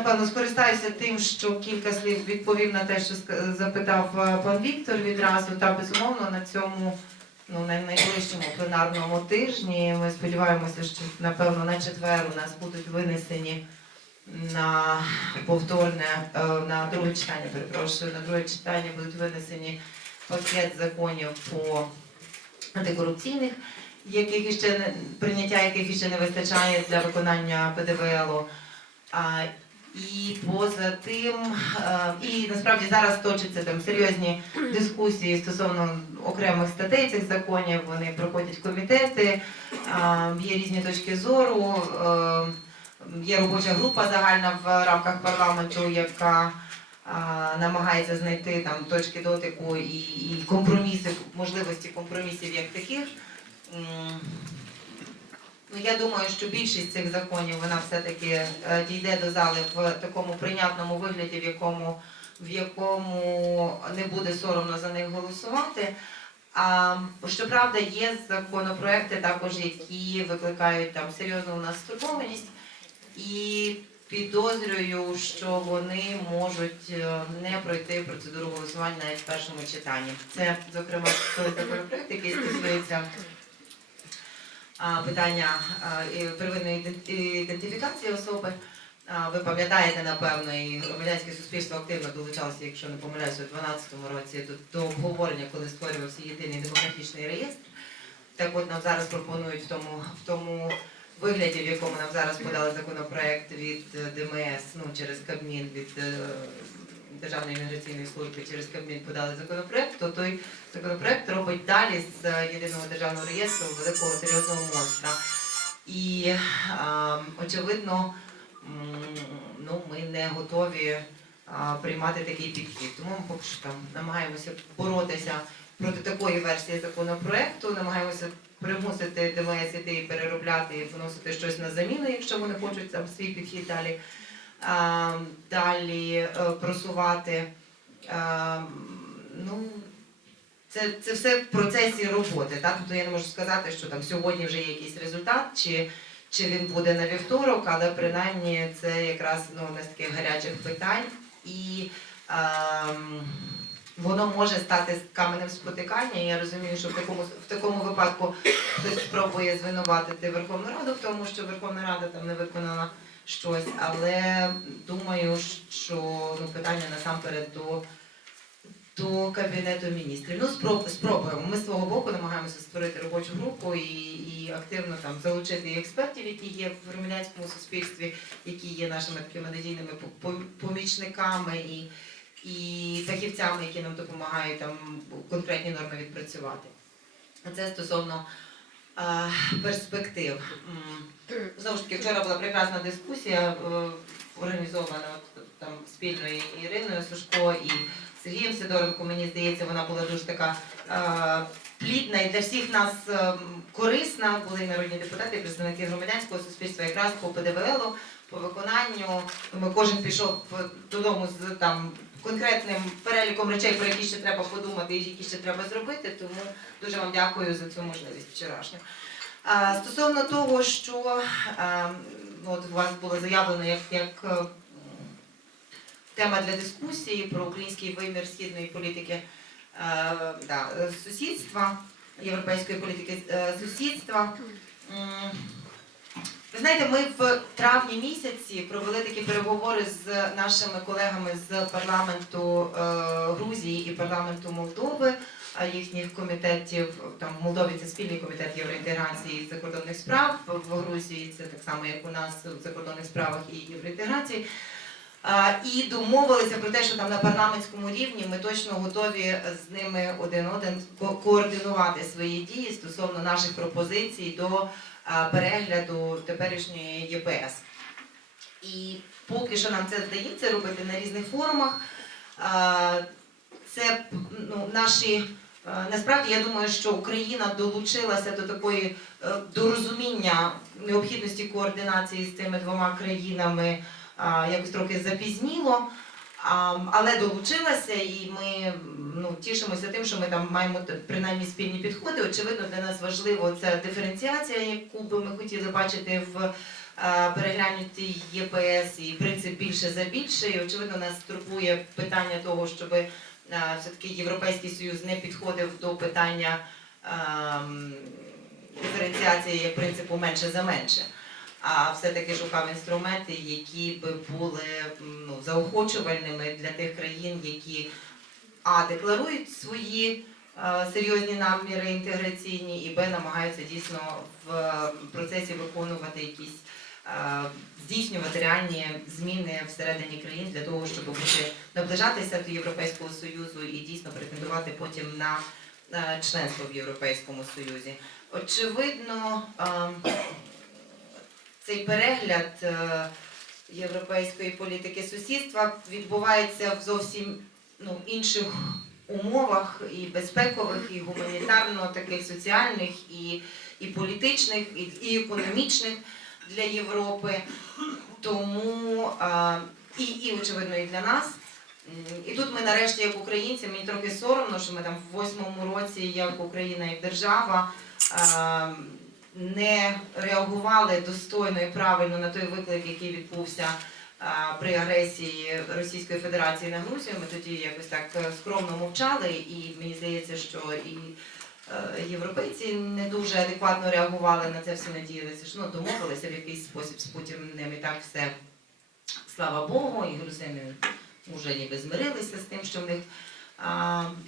напевно скористаюся тим, що кілька слів відповів на те, що запитав е, пан Віктор відразу. Та безумовно на цьому ну на найближчому пленарному тижні. Ми сподіваємося, що напевно на четвер у нас будуть винесені на повторне е, на друге читання. Перепрошую, на друге читання будуть винесені пакет законів по антикорупційних, яких іще прийняття яких іще не вистачає для виконання ПДВЛу. І поза тим, е, і насправді зараз точаться там серйозні дискусії стосовно окремих статей цих законів. Вони проходять комітети, є різні точки зору. е, Є робоча група загальна в рамках парламенту, яка намагається знайти там точки дотику і, і компроміси, можливості компромісів як таких. Ну, я думаю, що більшість цих законів вона все-таки е, дійде до зали в такому прийнятному вигляді, в якому, в якому не буде соромно за них голосувати. А щоправда, є законопроекти також, які викликають там серйозну у нас стурбованість, і підозрюю, що вони можуть е, не пройти процедуру голосування навіть в першому читанні. Це, зокрема, той законопроект, який стосується питання первинної ідентифікації особи. Ви пам'ятаєте, напевно, і громадянське суспільство активно долучалося, якщо не помиляюся, у 2012 році до, до обговорення, коли створювався єдиний демографічний реєстр. Так от нам зараз пропонують в тому, в тому вигляді, в якому нам зараз подали законопроект від е, ДМС, ну через Кабмін, від е, Державної міграційної служби через Кабмін подали законопроект, то той законопроект робить далі з е, єдиного державного реєстру великого серйозного монстра. І а, очевидно, ну, ми не готові а, приймати такий підхід. Тому ми поки що там намагаємося боротися проти такої версії законопроекту, намагаємося примусити ДМС іти і переробляти і вносити щось на заміну, якщо вони хочуть там свій підхід далі, далі е, просувати. Ну, це, це все в процесі роботи. Так? Тобто я не можу сказати, що там сьогодні вже є якийсь результат, чи, чи він буде на вівторок, але принаймні це якраз ну, одне з таких гарячих питань. І ем, воно може стати каменем спотикання. Я розумію, що в такому, в такому випадку хтось спробує звинуватити Верховну Раду в тому, що Верховна Рада там не виконала щось. Але думаю, що ну, питання насамперед до до Кабінету міністрів. Ну, спроб, спробуємо. Ми з свого боку намагаємося створити робочу групу і, і активно там залучити експертів, які є в громадянському суспільстві, які є нашими такими надійними по- по- помічниками і, і фахівцями, які нам допомагають там конкретні норми відпрацювати. Це стосовно перспектив. Знову ж таки, вчора була прекрасна дискусія, е, організована там спільно і Іриною Сушко і Сергієм Сидоренко, мені здається, вона була дуже така е, плідна і для всіх нас е, корисна. Були народні депутати, представники громадянського суспільства, якраз по ПДВЛу, по виконанню. Ми кожен пішов додому з там конкретним переліком речей, про які ще треба подумати і які ще треба зробити. Тому дуже вам дякую за цю можливість вчорашню. Стосовно того, що ну, от у вас було заявлено як, як е, тема для дискусії про український вимір східної політики е, да, е, сусідства, європейської політики сусідства. Ви знаєте, ми в травні місяці провели такі переговори з нашими колегами з парламенту е, Грузії і парламенту Молдови, їхніх комітетів там в Молдові це спільний комітет євроінтеграції і закордонних справ в Грузії. Це так само, як у нас в закордонних справах і євроінтеграції. І домовилися про те, що там на парламентському рівні ми точно готові з ними один-один ко- координувати свої дії стосовно наших пропозицій до перегляду теперішньої ЄПС. І поки що нам це вдається робити на різних форумах. Це ну, наші. Насправді я думаю, що Україна долучилася до такої е, до розуміння необхідності координації з цими двома країнами якось трохи запізніло, але долучилася, і ми ну, тішимося тим, що ми там маємо принаймні спільні підходи. Очевидно, для нас важливо ця диференціація, яку би ми хотіли бачити в е, переглянути ЄПС і принцип більше за більше. І очевидно нас турбує питання того, щоб е, все-таки Європейський Союз не підходив до питання ем, диференціації як принципу менше за менше. А все-таки шукав інструменти, які би були ну, заохочувальними для тих країн, які а декларують свої е, серйозні наміри інтеграційні, і б намагаються дійсно в е, процесі виконувати якісь е, здійснювати реальні зміни всередині країн для того, щоб бути наближатися до Європейського Союзу і дійсно претендувати потім на членство в Європейському Союзі. Очевидно, ем, цей перегляд е, європейської політики сусідства відбувається в зовсім ну, інших умовах і безпекових, і гуманітарно, таких соціальних, і, і політичних, і, і економічних для Європи. Тому е, і, і очевидно і для нас. І тут ми нарешті, як українці, мені трохи соромно, що ми там в восьмому році, як Україна, як держава, е, не реагували достойно і правильно на той виклик, який відбувся при агресії Російської Федерації на Грузію. Ми тоді якось так е, скромно мовчали, і мені здається, що і е, європейці не дуже адекватно реагували на це, всі надіялися, що ну, домовилися в якийсь спосіб з Путіним, і так все. Слава Богу, і грузини вже ніби змирилися з тим, що в них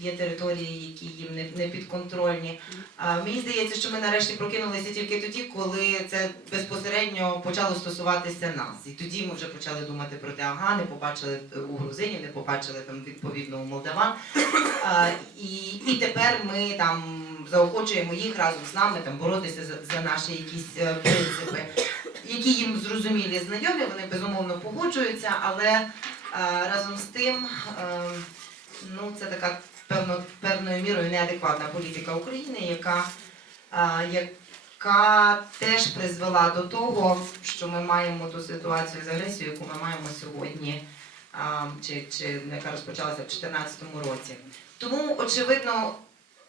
є території, які їм не, не підконтрольні. А, мені здається, що ми нарешті прокинулися тільки тоді, коли це безпосередньо почало стосуватися нас. І тоді ми вже почали думати про те, ага, не побачили у грузинів, не побачили там відповідно у молдаван. А, і, і тепер ми там заохочуємо їх разом з нами там боротися за, за наші якісь е, принципи, які їм зрозумілі, знайомі, вони безумовно погоджуються, але е, разом з тим, е, ну це така певно, певною мірою неадекватна політика України, яка, яка теж призвела до того, що ми маємо ту ситуацію з агресією, яку ми маємо сьогодні, чи, чи яка розпочалася в 2014 році. Тому, очевидно,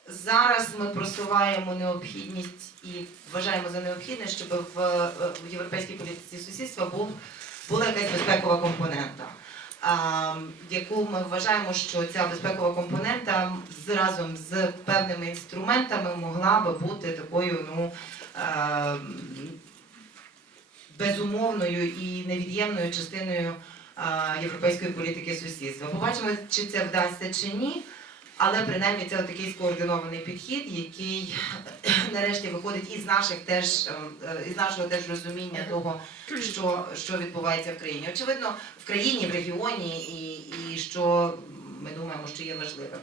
зараз ми просуваємо необхідність і вважаємо за необхідне, щоб в, в європейській політиці сусідства був, була якась безпекова компонента. Яку ми вважаємо, що ця безпекова компонента з разом з певними інструментами могла би бути такою ну, е, безумовною і невід'ємною частиною е, європейської політики сусідства. Побачимо, чи це вдасться чи ні. Але принаймні це такий скоординований підхід, який нарешті виходить із наших теж ем, е, із нашого теж розуміння того, що, що відбувається в країні. Очевидно, в країні, в регіоні, і, і що ми думаємо, що є важливим.